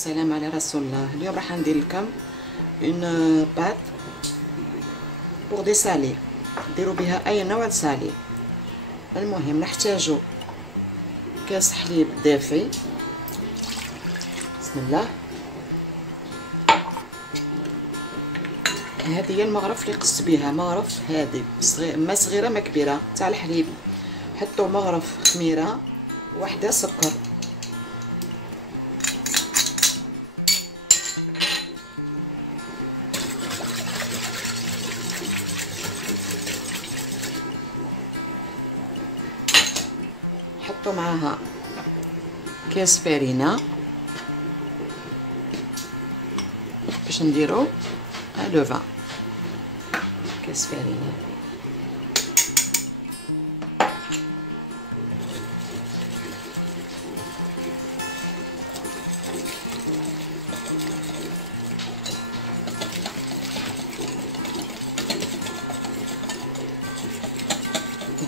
والسلام على رسول الله. اليوم راح ندير لكم اون بات بور دي سالي، ديروا بها اي نوع سالي. المهم نحتاجو كاس حليب دافي، بسم الله. هذه هي المغرف اللي قصت بها، مغرف هذه ما صغيره ما كبيره تاع الحليب. حطوا مغرف خميره وحده سكر، حطوا معاها كاس فارينه باش نديرو لو فان. كاس فارينه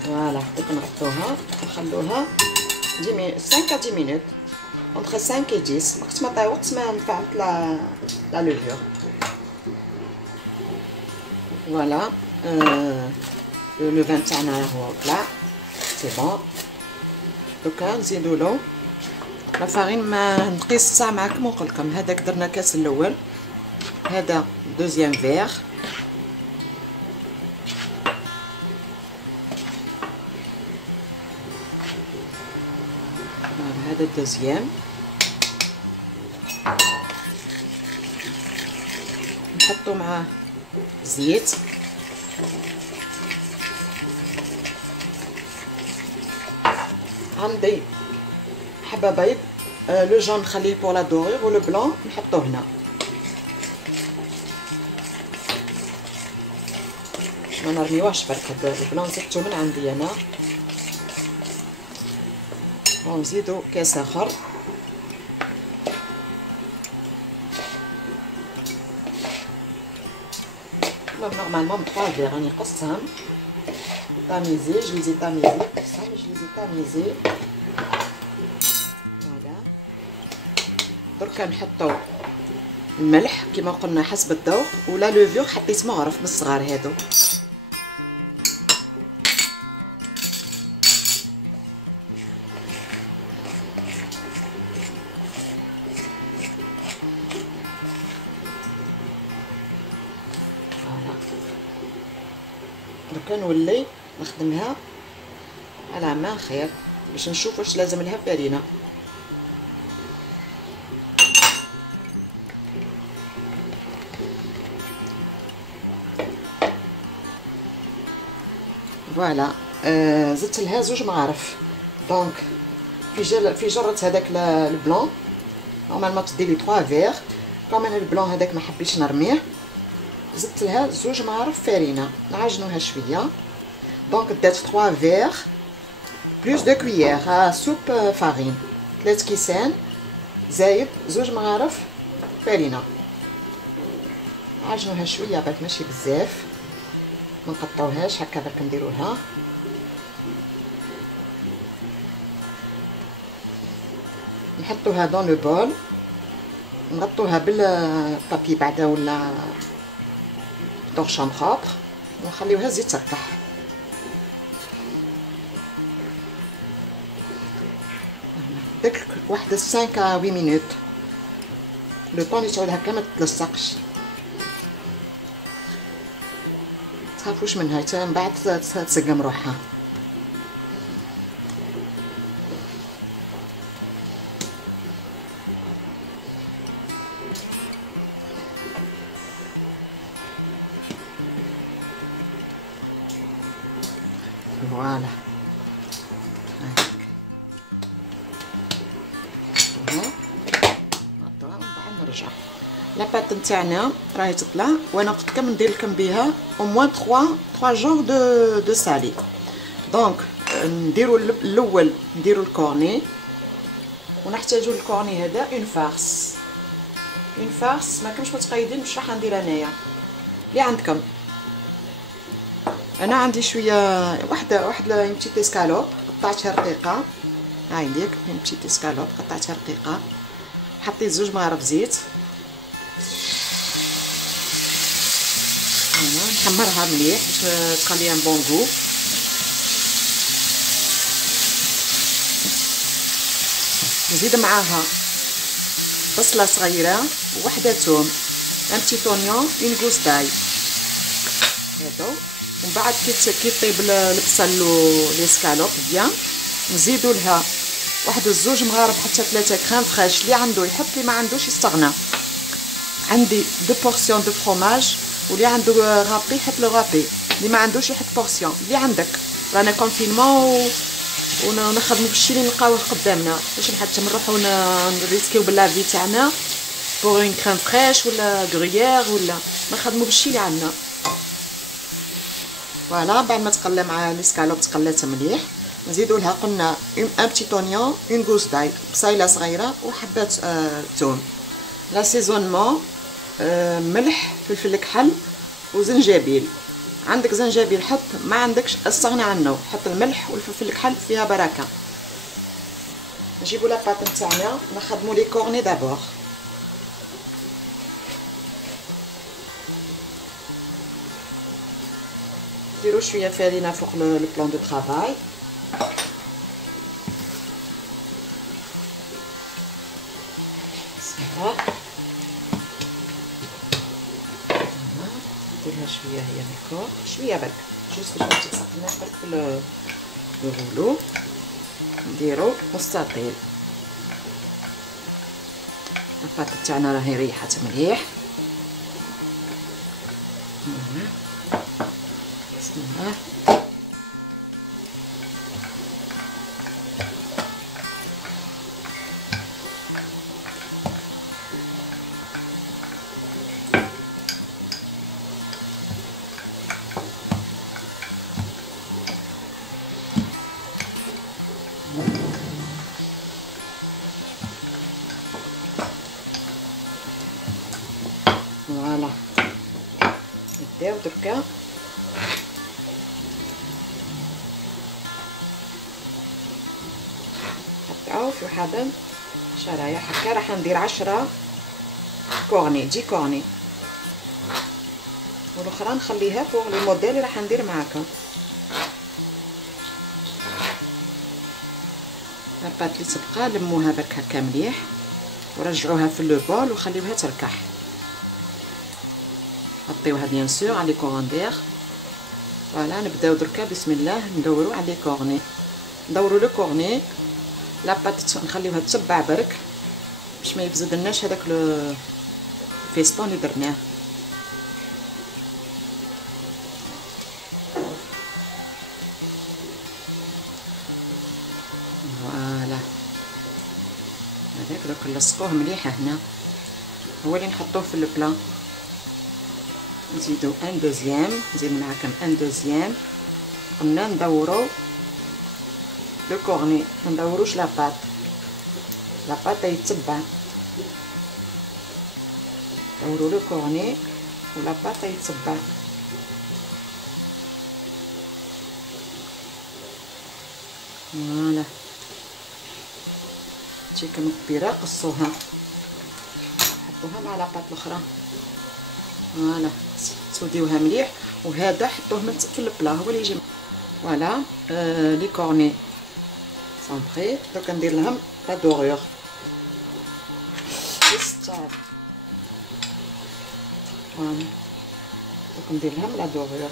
فوالا. حطيت نغطوها ونخلوها 5 à 10 minutes، entre 5 et 10 وقت ما طيب، وقت ما نفعمت لا لوفور. فوالا لو فان تاعنا راهو طلع سي بون. دوكا نزيدولو لا فارين، ما نقيس الساعه معاكم ونقولكم. هذاك درنا كاس الاول، هذا دوزيام فيغ، هذا الدوزيام. نحطو معاه زيت، عندي حبه بيض، لو جون نخليه بور لا دوريغ، ولو بلون نحطو هنا باش ما نرميوهش برك. هذا البلون زدتو من عندي انا. ونزيدو كاس اخر، نورمالمون 3 فيغ راني قصتهم تاميزي، je les ai tamisés comme ça, mais je les ai tamisés. فوالا. دركا نحطو الملح كيما قلنا حسب الذوق، ولا لوفور حطيت مغرف من الصغار هادو. دركا نولي نخدمها على ما خير باش نشوف واش لازم لها فارينه. فوالا. زدت لها 2 مغارف. دونك في جرة هذاك البلون، نورمالمون تديري 3 فيغ، كمان البلون هذاك ما حبيتش نرميه، زدت لها 2 مغارف فارينه، نعجنوها شويه. دونك دات 3 فيغ بلوس 2 كويير سوب فارين، 3 كيسان زايد 2 مغارف فارينه. نعجنوها شويه برك ماشي بزاف، ما نقطعوهاش هكا برك نديروها. نحطوها دون لو بول، نغطوها بالبابي بعدا ولا طرشان خاطر، ونخليوها تزيد ترتاح. داك واحد 5 à 8 مينوت، لو طون يتعود هكا ما تتلصقش. تخافوش منها حتى من بعد تسقم روحها. فوالا هاك نحطوها ومن بعد نرجع. لاباط نتاعنا راهي تطلع، وانا قلت لكم ندير لكم بها او موان 3 جور دو سالي. دونك نديرو الاول نديرو الكورني، ونحتاجو الكورني هذا اون فارس. اون فارس ما كنتش متقيدين واش راح ندير انايا اللي عندكم. انا عندي شويه واحد اون بتيت اسكالوب قطعتها رقيقه، هاي ديك اون بتيت اسكالوب قطعتها رقيقه. حطيت 2 مغارف زيت. نحمرها مليح باش تخليها بون غو. نزيد معاها بصله صغيره ووحده ثوم، ان بتي اونيون، اون غوس داي هادو. ومن بعد كي طيب البصل والسكالوب بيان نزيدوا لها واحد 2 مغارف حتى 3 كريم فريش، اللي عنده يحط، اللي ما عندوش يستغنى. عندي 2 بورسيون دو فرomاج، واللي عنده غابي يحط لو غابي، اللي ما عندوش يحط بورسيون اللي عندك. رانا كونفينمون ونخدموا بالشي اللي نلقاوه قدامنا، باش حتى نروحوا نريسكيو باللافي تاعنا بوغ اون كريم فريش ولا غريير، ولا نخدموا بالشي اللي عندنا. فوالا بعد ما تقلى مع الاسكالوب تقلات مليح، نزيدوا لها قلنا ان بتي اونيون، اون غوس داي، بصيله صغيره وحبات ثوم. لاسيزونمون ملح، فلفل كحل وزنجبيل. عندك زنجبيل حط، ما عندكش استغنى عنه، حط الملح والفلفل الكحل فيها بركه. نجيبوا لاباط نتاعنا نخدموا لي كورني دابور. نديروا شويه فارينه فوق لو بلان دو طرافاي. بسم الله. نديرها شويه هي ميكور، شويه برك جوست باش ما تتسقناش برك في الغلو. نديرو مستطيل. الباط تاعنا راهي ريحات مليح. بسم الله. فوالا نبداو دركا نقطعو في وحده شرايح هكا. راح ندير 10 كورني، 10 كورني، والاخرى نخليها فوق لي موديل اللي راح ندير معاكم. الباط اللي تبقى لموها برك هكا مليح ورجعوها في لو بول وخليوها تركح. حطيوها بيان سور على لي كوروندير. فوالا نبداو دركا بسم الله ندورو على لي كورني. ندورو لو كورني، لاباط نخليوها تتبع برك باش ما يفزدلناش هذاك لو فيستون اللي درناه. فوالا هذاك دوك نلصقوه مليح هنا، هو اللي نحطوه في البلا. نزيدو ان دوزيام، نزيد معاكم ان دوزيام. قلنا ندورو لو كورني، ما ندوروش لاباط، لاباط يتبع. دورو لو كورني ولاباط يتبع. فوالا تجيكم كبيره قصوها حطوها مع لاباط الاخرى. فوالا تسوديوها مليح، وهذا حطوه في البلا هو اللي يجي. فوالا لي كورني سون بري. دوكا ندير لهم لا دوريغ ستار. فوالا دوكا ندير لهم لا دوريغ.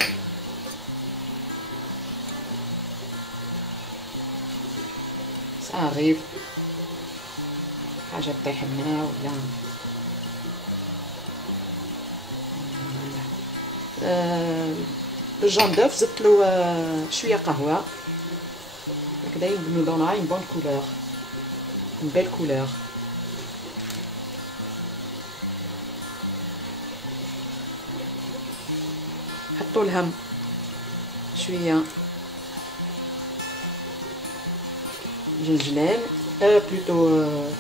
صغير حاجه طيح لنا ولا الجون دوف زدتلو شويه قهوه هكذا يبنو دونها اون بون كولور، اون بيل كولور. حطوا لهم شويه جنجلان بلوتو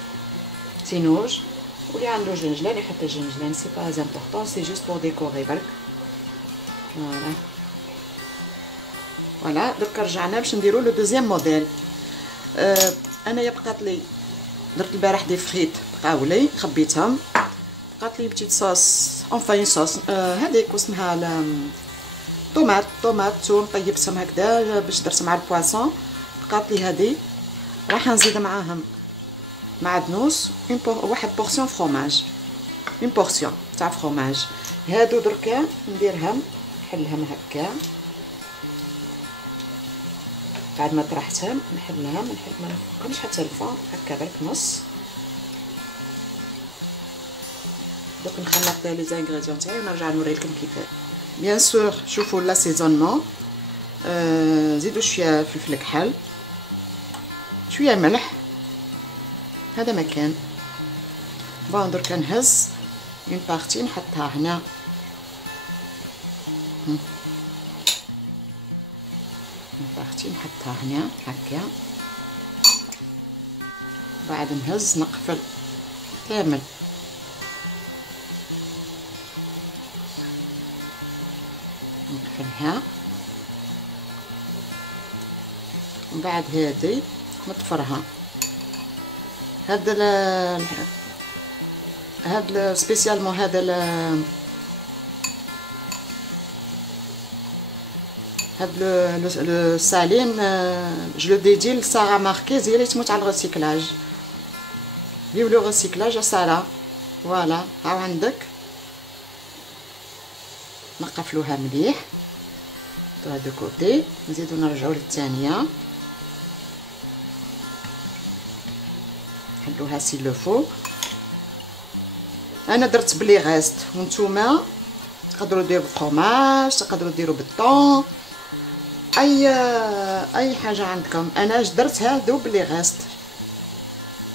سينوج، واللي عنده جنجلان يحط الجنجلان، سي با امبورطون، سي جوست بور ديكوري برك. فوالا فوالا درك رجعنا باش نديرو لو دوزيام موديل. انايا بقات لي درت البارح دي فريت بقاو لي خبيتهم. بقات لي بتيت صوص اونفاين صوص هذيك واسمها طوماط توم طيبتهم هكذا باش درت مع البواسون. بقات لي هذه راح نزيد معاهم معدنوس واحد بورسيون فرomage اون بورسيون تاع فرomage. هادو دركا نديرهم نحلهم هكا بعد ما طرحتهم نحلهم ما نفكهمش حتى الفوق هكا برك نص. دوك نخلط لي زانغريديون تاعي ونرجع نوريلكم كيفاش. بيان سور شوفوا لاسيزونمون زيدوا شويه فلفل كحل شويه ملح هذا مكان. بون درك نهز اون بارتي نحطها هنا اون بارتي نحطها هنا هكا بعد نهز نقفل كامل نقفلها ومن بعد هذه نطفرها. هذا سبيسيالمون هذا لو سالين جو لو ديدي لسارة ماركيز هي اللي تموت على الريسيكلاج. فيو لو ريسيكلاج سارة. فوالا هاو عندك نقفلوها مليح دو كوتي. نزيدو نرجعو للثانيه نحلوها سي لو فو. انا درت بلي غاست وانتوما تقدروا ديروا بالفرomage تقدروا ديروا بالطون اي حاجه عندكم. انا درت هادو بلي غاست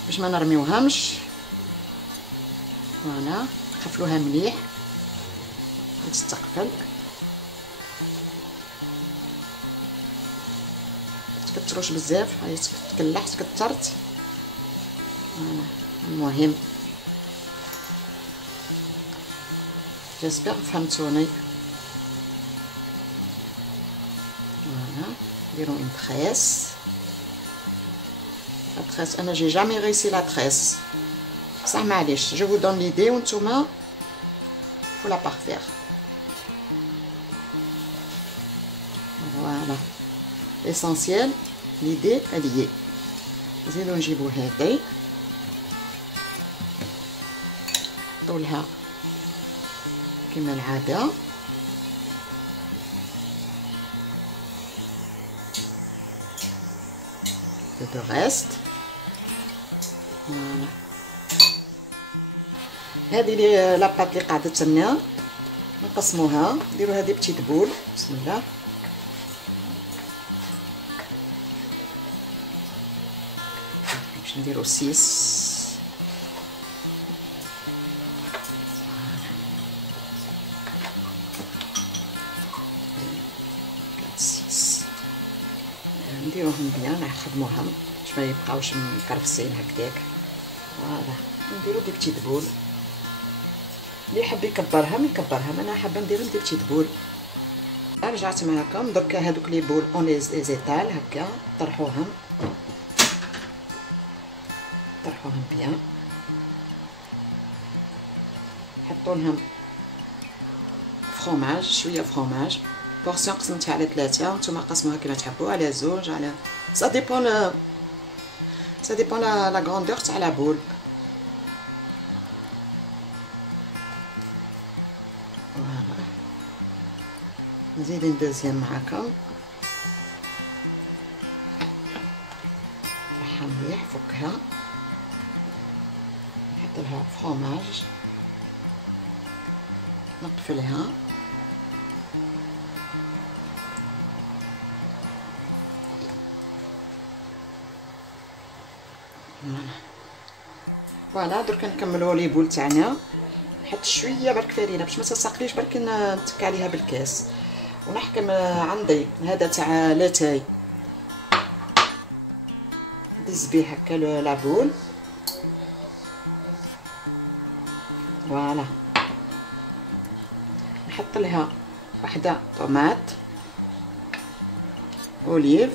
باش ما نرميوهمش. فوالا قفلوها مليح تستقفل تكتروش بزاف هاي تكلح تكترت. المهم جيسبر فهمتوني. فوالا نديرو اون تريس. لا تريس انا جي جامي ريسي لا تريس بصح معليش جو فو دون ليدي وانتوما فو لا بارفير. فوالا l'essentiel l'idée elle y est. نزيدو نجيبو هذي طولها كما العاده دو ريست. فوالا هذه لي لاباط اللي قاعده تما نقسموها نديرو هذه بتيت بول. بسم الله باش نديرو 6 نديروهم بيان نخدموهم باش ما يبقاوش مكرفسين هكذاك. فوالا نديرو دي بتيت بول اللي يحب يكبرهم يكبرهم. انا حابه نديرو دي بتيت بول. رجعت معكم درك هذوك لي بول اون لي زيتال هكا طرحوهم بيان. حطوا لهم فرomage شويه فرomage بورسيون قسمتها على 3 وانتم قسموها كما تحبوا على 2 على سا ديبون لا غروندور تاع لا بول. فوالا نزيد ندوزيام معاكم طرحها مليح فكها نحط لها فرomage نقفلها. فوالا درك نكملوا لي بول تاعنا. نحط شويه برك فرينه باش ما تسقليش برك نتك عليها بالكاس. ونحكم عندي هذا تاع لاتاي ندز بيه هكا لا بول. فوالا نحط لها وحده طوماط اوليف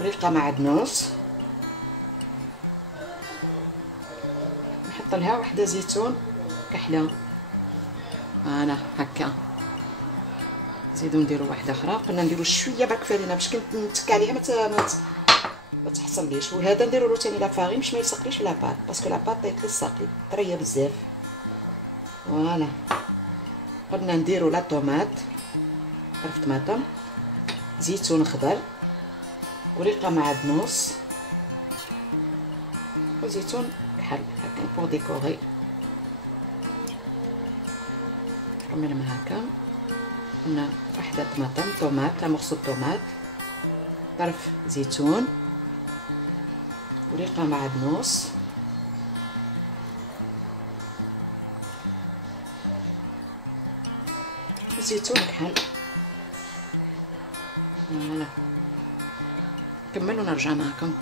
ريقه معدنوس نحط لها وحده زيتون كحله. فوالا هكا. نزيدو نديرو واحده اخرى. قلنا نديرو شويه برك فرينه باش كي نتك عليها ما تحصليش. وهذا نديرو له ثاني لا فارين باش ما يلصقليش في لاباط، باسكو لاباط تيتلصق لي طريه بزاف. فوالا. قلنا نديرو لا طوماط، طرف طماطم، زيتون خضر، وريقه معدنوس، وزيتون كحل هكا بور ديكوري. كمل مع هكا. قلنا واحده طماطم، طوماط، لا مغسول طوماط، طرف زيتون، وريقه معدنوس، زيتون كحل. فوالا. نكمل ونرجع معكم.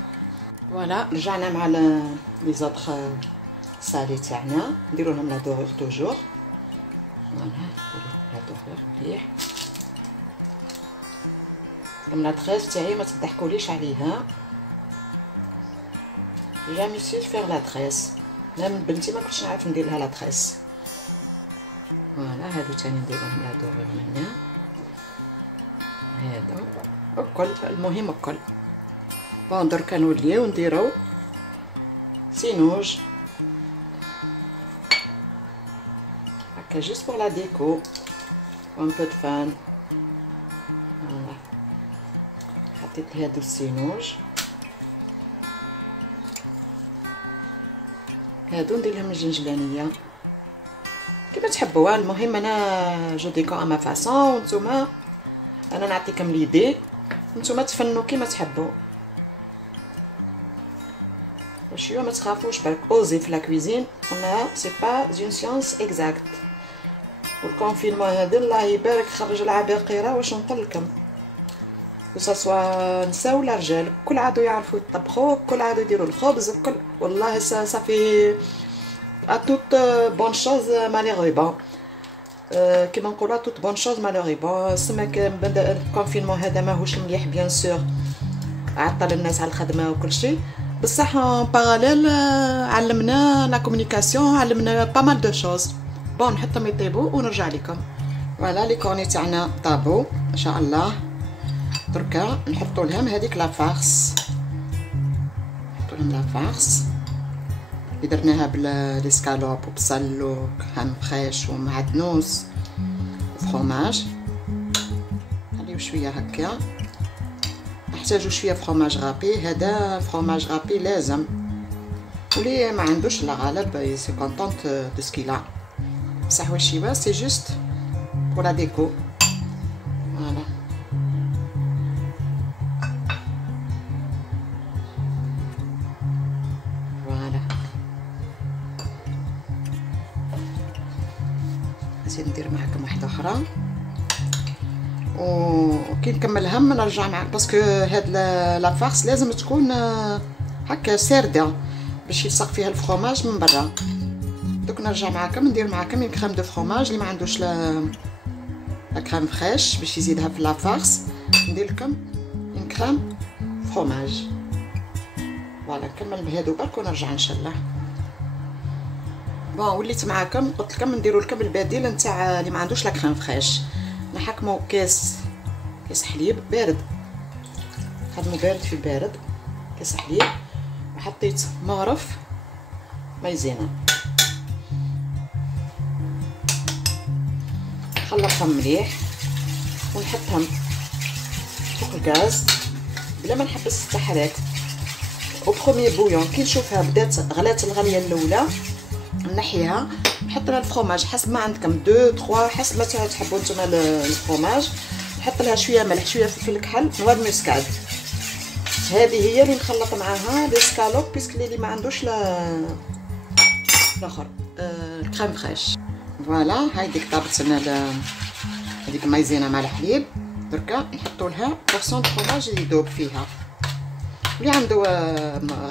فوالا رجعنا مع لي زوطخ سالي تاعنا. نديرو لهم لا دوغور توجور. فوالا نديرو لا دوغور مليح. لا تريس تاعي ما تضحكوليش عليها. جامي سيت فيغ لا تريس. لا من بنتي ما كنتش نعرف ندير لها لا تريس. فوالا هادو تاني ندير لهم لا دوغور من هنا. هذا الكل المهم الكل. بون دركا نوليو نديرو سينوج هكا جيست بور لا ديكو وان بو دو فان. فوالا حطيت هادو السينوج. هادو ندير لهم الجنجلانيه كيما تحبوا. المهم انا جو ديكور ما فاصون، وانتوما انا نعطيكم ليدي، نتوما تفنوا كيما تحبوا. شويه ما تخافوش برك، اوزي في لا كويزين. قلنا سي با اون سيونس اكزاكت. والكونفينمون هذا الله يبارك خرج العباقره. واش نقول لكم، سوا نساء ولا رجال كل عادو يعرفوا يطبخوا، كل عادو يديروا الخبز، كل والله صافي ا توت بون شوز ماليغوبون. كيما نقولوا توت بون شوز مالوغيبون. سماك بدا الكونفينمون هذا ماهوش مليح بيان سور، عطل الناس على الخدمه وكل شيء، بصح باراليل علمنا لا كومونيكاسيون، علمنا با مال دو شوز. بون نحطهم يطيبوا ونرجع لكم. فوالا لي كورني تاعنا طابوا ان شاء الله. دركا نحطوا لهم هذيك لا فارس. نحطوا لهم لا فارس اللي درناها بالاسكالوب وبصل وكريم فريش ومعدنوس وفرomage. نخليو شويه هكا. نحتاجو شويه فرomage غابي. هذا فرomage غابي لازم، واللي ما عندوش لا غالب سي كونطونط دو سكيلا. بصح واش سي جوست بور لا ديكو. فوالا فوالا. نزيد ندير معكم واحده اخرى وكي نكملهم نرجع معك، باسكو هاد لا فارس لازم تكون هكا سارده باش يلصق فيها الفرomage من برا. دوك نرجع معكم ندير معكم من كريم دو فرomage. اللي ما عندوش لا كريم فريش باش يزيدها في لا فارس، ندير لكم من كريم فرomage. فوالا نكمل بهادو برك ونرجع ان شاء الله. بون وليت معاكم قلت لكم نديروا لكم البديل نتاع اللي ما عندوش لا كريم فريش. نحكموا كاس حليب بارد، خدموا بارد في بارد، كاس حليب، وحطيت مغرف مايزينا، نخلطهم مليح ونحطهم فوق الغاز بلا ما نحبس حتى حراك. او بروميير بويون كي نشوفها بدات غلات الغليه الاولى نحيها، نحط لها الفرomage حسب ما عندكم 2 3 حسب ما تحبوا نتوما الفرomage. نحط لها شويه ملح، شويه فلفل كحل، نوار موسكاد. هذه هي اللي نخلط معاها لي سكالوب، بيسك اللي ما عندوش الاخر الكريم فريش. فوالا هاي ديك طابت لنا هذيك مايزينا مع الحليب. دركا نحطوا لها بورسيون دو فرomage اللي يذوب فيها. اللي عنده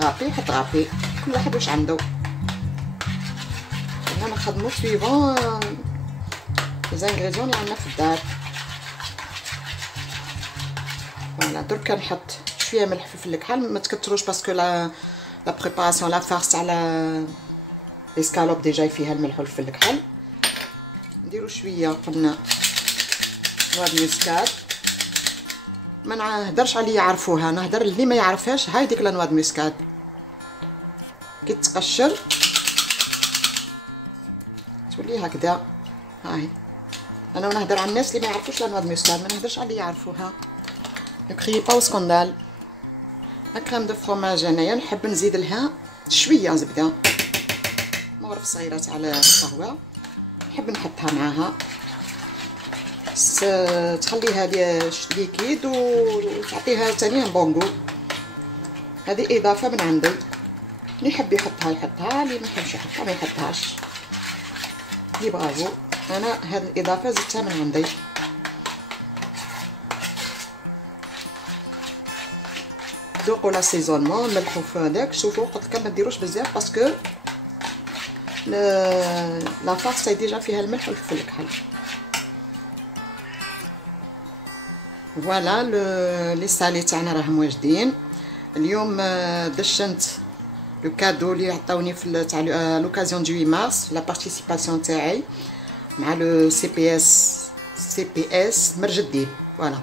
غابي يحط غابي، كل واحد واش عنده. حنا نخدمو سويفون لي زانغريديون اللي عندنا في الدار. فوالا دركا نحط شويه ملح فلفل كحل، ما تكتروش باسكو لا بريباراسيون لا فارس تاع اسكالوب ديجا فيها الملح والفلفل الكحل. نديرو شويه قلنا نواد مسكات. ما نهدرش على اللي يعرفوها، نهدر اللي ما يعرفهاش. هاي ديك النواد مسكات كي تقشر تولي هكذا. هاي انا نهدر على الناس اللي ما يعرفوش لا نواد مسكات، ما نهدرش على اللي يعرفوها. نكري با سكوندال. لا كريم دو فروماج انايا نحب نزيد لها شويه زبده، مغرف صغيره تاع القهوه نحب نحطها معاها تخليها ليكيد وتعطيها ثاني بونغو. هذه اضافه من عندي، اللي يحب يحطها يحطها، اللي ما يحبش يحطها ما يحطهاش. لي برافو، انا هذه الاضافه زدتها من عندي. ذوقوا لاسيزونمون، ملحوا في هذاك. شوفوا قلت لكم ما ديروش بزاف باسكو لا فاص ديجا فيها الملح والفلفل الكحل. فوالا لي سالي تاعنا راهم واجدين. اليوم دشنت لو كادو اللي عطاوني في تاع لوكازيون دو 8 مارس، لا بارتيسيباسيون تاعي مع لو سي بي اس مرجدين. فوالا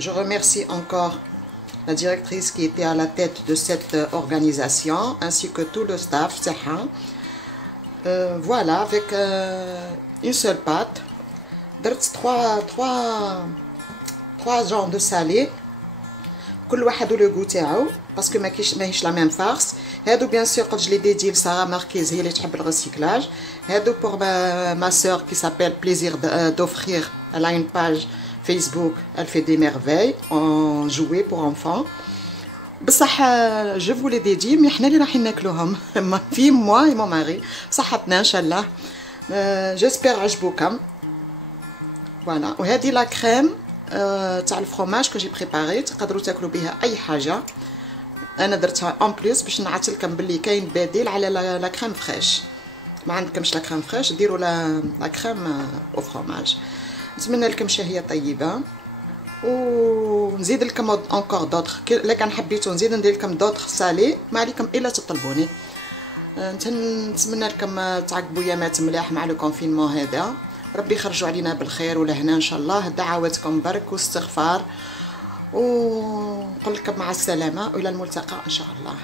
جو remercie encore la directrice qui était à la tête de cette organisation ainsi que tout le staff تاعها. Voilà, avec une seule pâte درت 3 genres de salé، كل واحد ولو غو تاعو باسكو ماهيش لا ميم فارس. هادو بيان سور قد جلي ديدي لسارة ماركيز، هي اللي تحب الغسيكلاج. هادو بور ما سور كي سابيل بليزير دوفخير، elle a une page Facebook، elle fait des merveilles en jouets pour enfants. بصح جو فولي ديدي مي حنا اللي رايحين ناكلوهم في موا اي مون ماري، صحتنا ان شاء الله. جيسبر عجبوكم. فوالا، وهذه لا كريم تاع الفرomage كو جي بريباري، تقدروا تاكلوا بها اي حاجه. انا درتها اون بليس باش نعطيلكم بلي كاين بديل على لا كريم فريش. ما عندكمش لا كريم فريش ديروا لا كريم او فرomage. نتمنى لكم شهيه طيبه، ونزيد لكم اونكور دوطخ الا كان حبيتو نزيد ندير لكم دوطخ سالي، ما عليكم الا تطلبوني. نتمنى لكم تعقبوا يامات ملاح مع لو كونفينمون هذا. ربي يخرجوا علينا بالخير والهنا ان شاء الله. دعواتكم برك واستغفار، ونقول لكم مع السلامه والى الملتقى ان شاء الله.